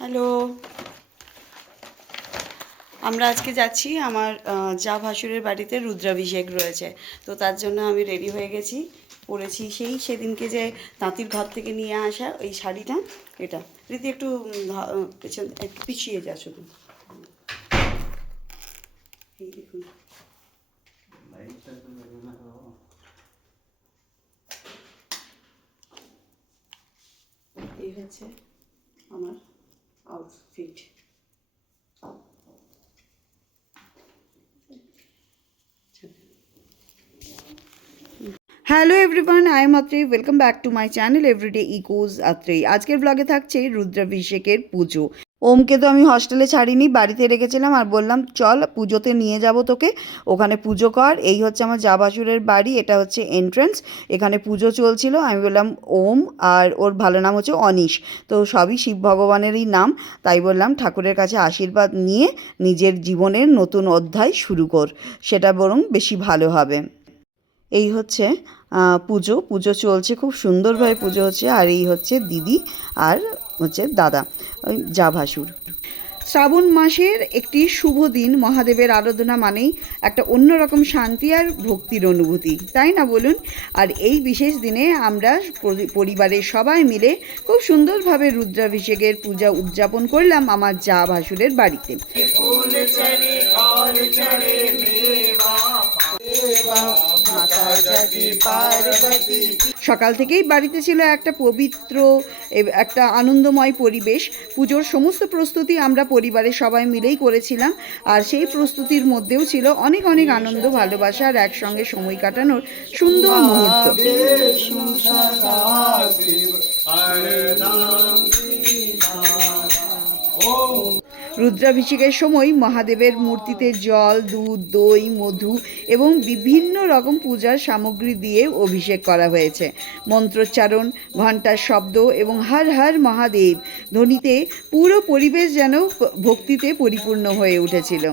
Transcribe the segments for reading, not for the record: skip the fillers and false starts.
Hello, আমরা আজকে যাচ্ছি আমার যা ভাসুরের বাড়িতে রুদ্রাভিষেক রয়েছে। তো তার জন্য আমি রেডি হয়ে গেছি, পরেছি সেদিনকে যে তাঁতির ঘর থেকে নিয়ে আসা ওই শাড়িটা। এটা রীতি একটু পেছন একটু পিছিয়ে যা শুধু। এই দেখুন, এই হচ্ছে আমার outfit. Hello everyone, I am Atrei. Welcome back to my channel everyday echoes Atrei. আজকের ব্লগে থাকছে রুদ্রাভিষেকের পুজো। ওমকে তো আমি হস্টেলে ছাড়িনি, বাড়িতে রেখেছিলাম আর বললাম চল পুজোতে নিয়ে যাব তোকে, ওখানে পুজো কর। এই হচ্ছে আমার জাবাসুরের বাড়ি, এটা হচ্ছে এন্ট্রান্স। এখানে পুজো চলছিল। আমি বললাম ওম, আর ওর ভালো নাম হচ্ছে অনিশ, তো সবই শিব ভগবানেরই নাম। তাই বললাম ঠাকুরের কাছে আশীর্বাদ নিয়ে নিজের জীবনের নতুন অধ্যায় শুরু কর, সেটা বরং বেশি ভালো হবে। এই হচ্ছে পুজো পুজো চলছে, খুব সুন্দরভাবে পুজো হচ্ছে। আর এই হচ্ছে দিদি আর হচ্ছে দাদা, ওই যা ভাসুর। শ্রাবণ মাসের একটি শুভ দিন, মহাদেবের আরাধনা মানেই একটা অন্যরকম শান্তি আর ভক্তির অনুভূতি, তাই না বলুন? আর এই বিশেষ দিনে আমরা পরিবারের সবাই মিলে খুব সুন্দরভাবে রুদ্রাভিষেকের পূজা উদযাপন করলাম আমার যা ভাসুরের বাড়িতে। সকাল থেকেই বাড়িতে ছিল একটা পবিত্র একটা আনন্দময় পরিবেশ। পুজোর সমস্ত প্রস্তুতি আমরা পরিবারের সবাই মিলেই করেছিলাম। আর সেই প্রস্তুতির মধ্যেও ছিল অনেক অনেক আনন্দ, ভালোবাসা আর একসঙ্গে সময় কাটানোর সুন্দর মুহূর্ত। রুদ্রাভিষেকের সময় মহাদেবের মূর্তিতে জল, দুধ, দই, মধু এবং বিভিন্ন রকম পূজার সামগ্রী দিয়ে অভিষেক করা হয়েছে। মন্ত্রোচ্চারণ, ঘণ্টার শব্দ এবং হর হর মহাদেব ধ্বনিতে পুরো পরিবেশ যেন ভক্তিতে পরিপূর্ণ হয়ে উঠেছিল।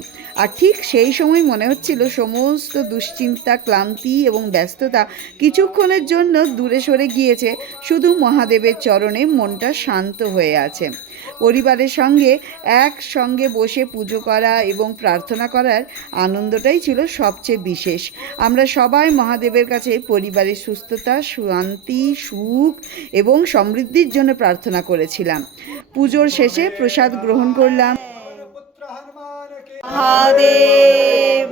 আর ঠিক সেই সময় মনে হচ্ছিল সমস্ত দুশ্চিন্তা, ক্লান্তি এবং ব্যস্ততা কিছুক্ষণের জন্য দূরে সরে গিয়েছে, শুধু মহাদেবের চরণে মনটা শান্ত হয়ে আছে। পরিবারের সঙ্গে একসঙ্গে বসে পুজো করা এবং প্রার্থনা করার আনন্দটাই ছিল সবচেয়ে বিশেষ। আমরা সবাই মহাদেবের কাছে পরিবারের সুস্থতা, শান্তি, সুখ এবং সমৃদ্ধির জন্য প্রার্থনা করেছিলাম। পুজোর শেষে প্রসাদ গ্রহণ করলাম। মহাদেব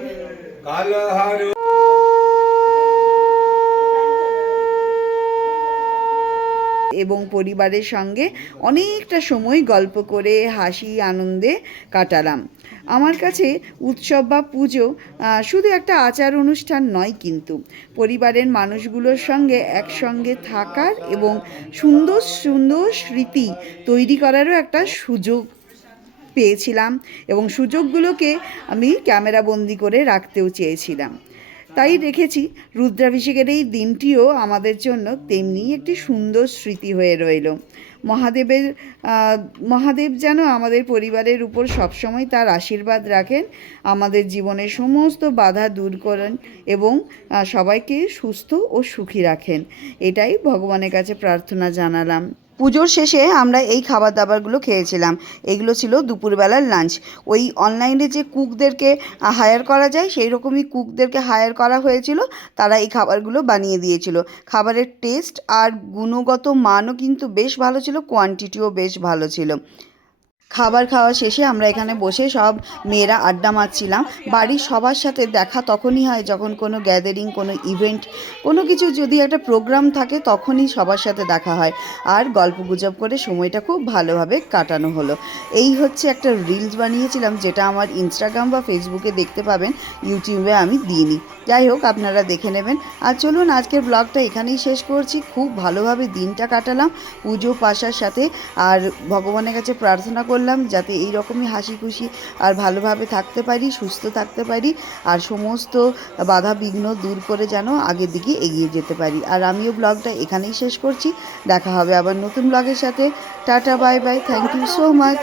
এবং পরিবারের সঙ্গে অনেকটা সময় গল্প করে হাসি আনন্দে কাটালাম। আমার কাছে উৎসব বা পুজো শুধু একটা আচার অনুষ্ঠান নয়, কিন্তু পরিবারের মানুষগুলোর সঙ্গে একসঙ্গে থাকার এবং সুন্দর সুন্দর স্মৃতি তৈরি করারও একটা সুযোগ পেয়েছিলাম, এবং সুযোগগুলোকে আমি ক্যামেরাবন্দি করে রাখতেও চেয়েছিলাম। তাই রেখেছি। রুদ্রাভিষেকের এই দিনটিও আমাদের জন্য তেমনি একটি সুন্দর স্মৃতি হয়ে রইল। মহাদেব যেন আমাদের পরিবারের উপর সবসময় তার আশীর্বাদ রাখেন, আমাদের জীবনের সমস্ত বাধা দূর করেন এবং সবাইকে সুস্থ ও সুখী রাখেন। এটাই ভগবানের কাছে প্রার্থনা জানালাম। পুজোর শেষে আমরা এই খাবার দাবারগুলো খেয়েছিলাম। এগুলো ছিল দুপুরবেলার লাঞ্চ। ওই অনলাইনে যে কুকদেরকে হায়ার করা যায়, সেই রকমই কুকদেরকে হায়ার করা হয়েছিল। তারা এই খাবারগুলো বানিয়ে দিয়েছিল। খাবারের টেস্ট আর গুণগত মানও কিন্তু বেশ ভালো ছিল, কোয়ান্টিটিও বেশ ভালো ছিল। খাবার খাওয়া শেষে আমরা এখানে বসে সব মেয়েরা আড্ডা মারছিলাম। বাড়ির সবার সাথে দেখা তখনই হয় যখন কোনো গ্যাদারিং, কোনো ইভেন্ট, কোনো কিছু যদি একটা প্রোগ্রাম থাকে, তখনই সবার সাথে দেখা হয় আর গল্পগুজব করে সময়টা খুব ভালোভাবে কাটানো হলো। এই হচ্ছে একটা রিলস বানিয়েছিলাম, যেটা আমার ইনস্টাগ্রাম বা ফেসবুকে দেখতে পাবেন, ইউটিউবে আমি দিইনি। যাই হোক, আপনারা দেখে নেবেন। আর চলুন আজকের ব্লগটা এখানেই শেষ করছি। খুব ভালোভাবে দিনটা কাটালাম পুজো পাশার সাথে, আর ভগবানের কাছে প্রার্থনা করলাম যাতে এই রকমই হাসি খুশি আর ভালোভাবে থাকতে পারি, সুস্থ থাকতে পারি, আর সমস্ত বাধা বিঘ্ন দূর করে যেন আগের দিকে এগিয়ে যেতে পারি। আর আমিও ব্লগটা এখানেই শেষ করছি। দেখা হবে আবার নতুন ব্লগের সাথে। Tata, bye bye, thank you so much.